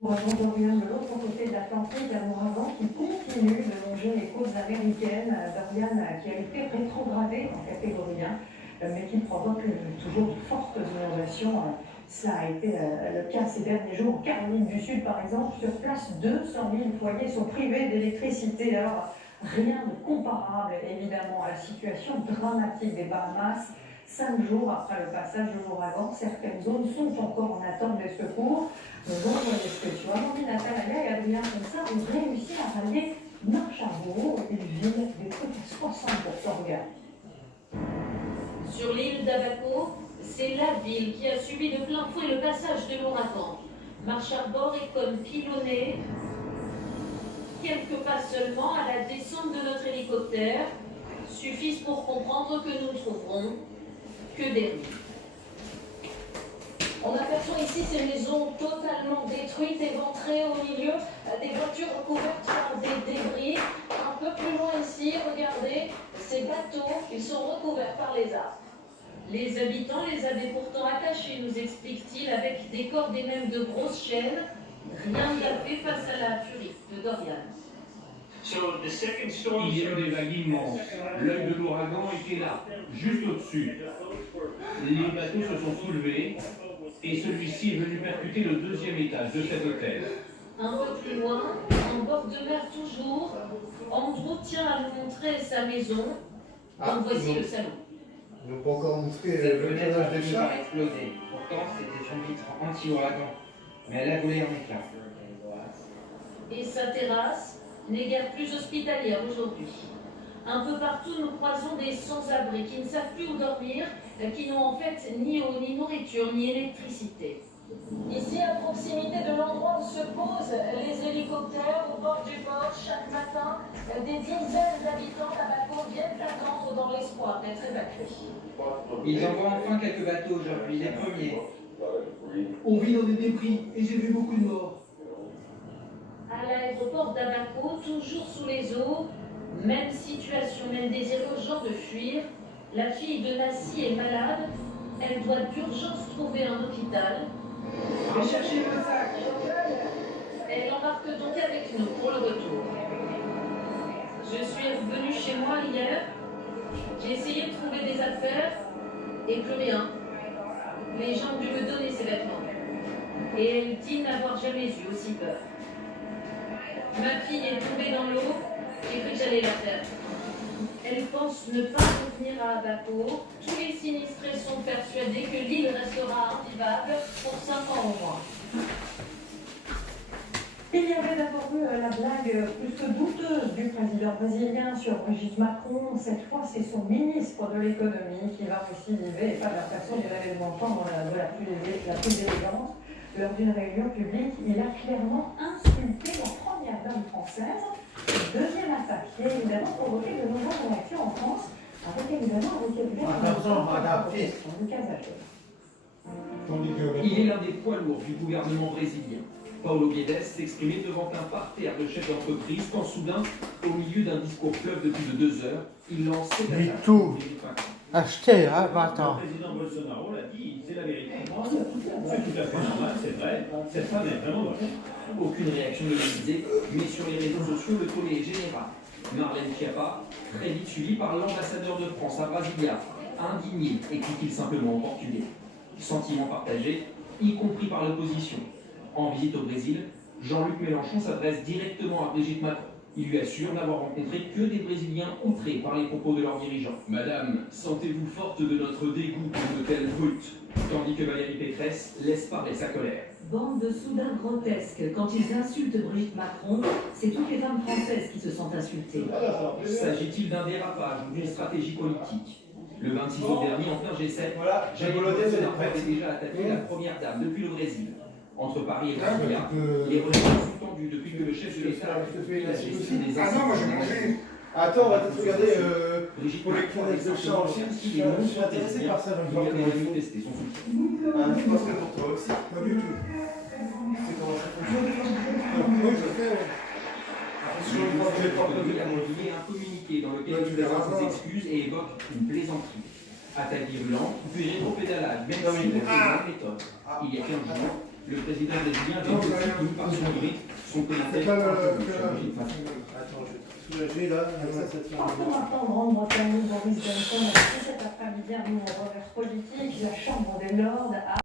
Dorian, de l'autre côté de l'Atlantique, un ouragan qui continue de longer les côtes américaines. Dorian qui a été rétrogradé en catégorie 1, mais qui provoque toujours de fortes inondations. Ça a été le cas ces derniers jours. En Caroline du Sud, par exemple, sur place, 200 000 foyers sont privés d'électricité. Alors, rien de comparable, évidemment, à la situation dramatique des Bahamas. 5 jours après le passage de l'ouragan, certaines zones sont encore en attente des secours. Vous voyez ce que tu vois. Amandine Atalaya et Adrien Ponsa ont réussi à rallier Marchavourou, une ville détruite à 60% de gaz. Sur l'île d'Abaco, c'est la ville qui a subi de plein fouet le passage de l'ouragan. Marcharbord est comme pilonné. Quelques pas seulement à la descente de notre hélicoptère suffisent pour comprendre que nous ne trouverons que des ruines. On aperçoit ici ces maisons totalement détruites, éventrées au milieu, des voitures recouvertes par des débris. Un peu plus loin ici, regardez, ces bateaux, ils sont recouverts par les arbres. Les habitants les avaient pourtant attachés, nous explique-t-il, avec des cordes et même de grosses chaînes. Rien n'a fait face à la furie de Dorian. Il y a eu des vagues immenses. L'œil de l'ouragan était là, juste au-dessus. Les bateaux se sont soulevés et celui-ci est venu percuter le deuxième étage de cet hôtel. Un peu plus loin, en bord de mer toujours, Andrew tient à nous montrer sa maison. Donc voici le salon. Ils n'ont pas encore montré Cette le fenêtre tournage a des fini chats. par exploser. Pourtant, c'était une vitre anti-ouragan. Mais elle a volé en éclats. Et sa terrasse n'est guère plus hospitalière aujourd'hui. Un peu partout, nous croisons des sans-abri qui ne savent plus où dormir, qui n'ont en fait ni eau, ni nourriture, ni électricité. Ici, à proximité de l'endroit où se posent les hélicoptères, au bord du port, chaque matin, des dizaines d'habitants d'Abaco viennent attendre dans l'espoir d'être évacués. Ils envoient enfin quelques bateaux aujourd'hui, les premiers. On vit dans des débris et j'ai vu beaucoup de morts. À l'aéroport d'Abaco, toujours sous les eaux, même situation, même désir urgent de fuir. La fille de Nassi est malade, elle doit d'urgence trouver un hôpital. Je vais chercher le sac. Elle embarque donc avec nous pour le retour. Je suis revenue chez moi hier, j'ai essayé de trouver des affaires et plus rien. Les gens ont dû me donner ses vêtements. Et elle dit n'avoir jamais eu aussi peur. Ma fille est tombée dans l'eau, j'ai cru que j'allais la perdre. Elle pense ne pas revenir à Abaco. Tous les sinistrés sont persuadés que l'île restera invivable pour 5 ans au moins. Il y avait d'abord eu la blague plus que douteuse du président brésilien sur Brigitte Macron. Cette fois, c'est son ministre de l'économie qui va récidiver, et pas la personne du l'événement de la plus élégante. Lors d'une réunion publique, il a clairement insulté la première dame française. Deuxième attaque qui a évidemment provoqué de nombreuses réactions en France, avec évidemment un vocabulaire du Casachet. Il est l'un des poids lourds du gouvernement brésilien. Paulo Guedes s'exprimait devant un parterre de chefs d'entreprise quand soudain, au milieu d'un discours fleuve de plus de 2 heures, il lançait Mais l'attaque. tout acheté, hein, attends. Le président Bolsonaro l'a dit, c'est la vérité. C'est tout à fait normal, c'est vrai. Cette femme est vraiment moche. Aucune réaction de l'Élysée, mais sur les réseaux sociaux, le tollé est général. Marlène Schiappa, très vite suivie par l'ambassadeur de France à Brasilia, indigné, écrit-il simplement en portugais. Sentiment partagé, y compris par l'opposition. En visite au Brésil, Jean-Luc Mélenchon s'adresse directement à Brigitte Macron. Il lui assure n'avoir rencontré que des Brésiliens outrés par les propos de leurs dirigeants. Madame, sentez-vous forte de notre dégoût pour de telles brutes? Tandis que Valérie Pécresse laisse parler sa colère. Bande de soudains grotesques. Quand ils insultent Brigitte Macron, c'est toutes les femmes françaises qui se sentent insultées. S'agit-il d'un dérapage ou d'une stratégie politique? Le 26 août dernier, en plein G7, Jair Bolsonaro avait déjà attaqué la première dame depuis le Brésil. Entre Paris et Brasilia, les relations sont tendues depuis que le chef de l'État a fait la gestion des Ah non, moi j'ai mangé. Attends, on va peut-être regarder pour les chroniques de chat aussi. Il est non Je suis intéressé par ça, il avait manifesté son soutien. Je pense que pour toi aussi. Pas du tout. C'est comment ça fonctionne? Oui, je fais. Le Portugais a publié un communiqué dans lequel il présente ses excuses et évoque une plaisanterie. Attaque virulente, puis rétropédalage, même si c'est la méthode. Il y a 15 jours, Le président brésilien vient aussi fini par son griffe, son commentaire C'est pas inconnu sur Brigitte Macron. Attends, je vais te soulager là. Ça tient. Partout maintenant, Grande-Bretagne, Boris Johnson a lancé cet après-midi un nouveau revers politique. La Chambre des Lords a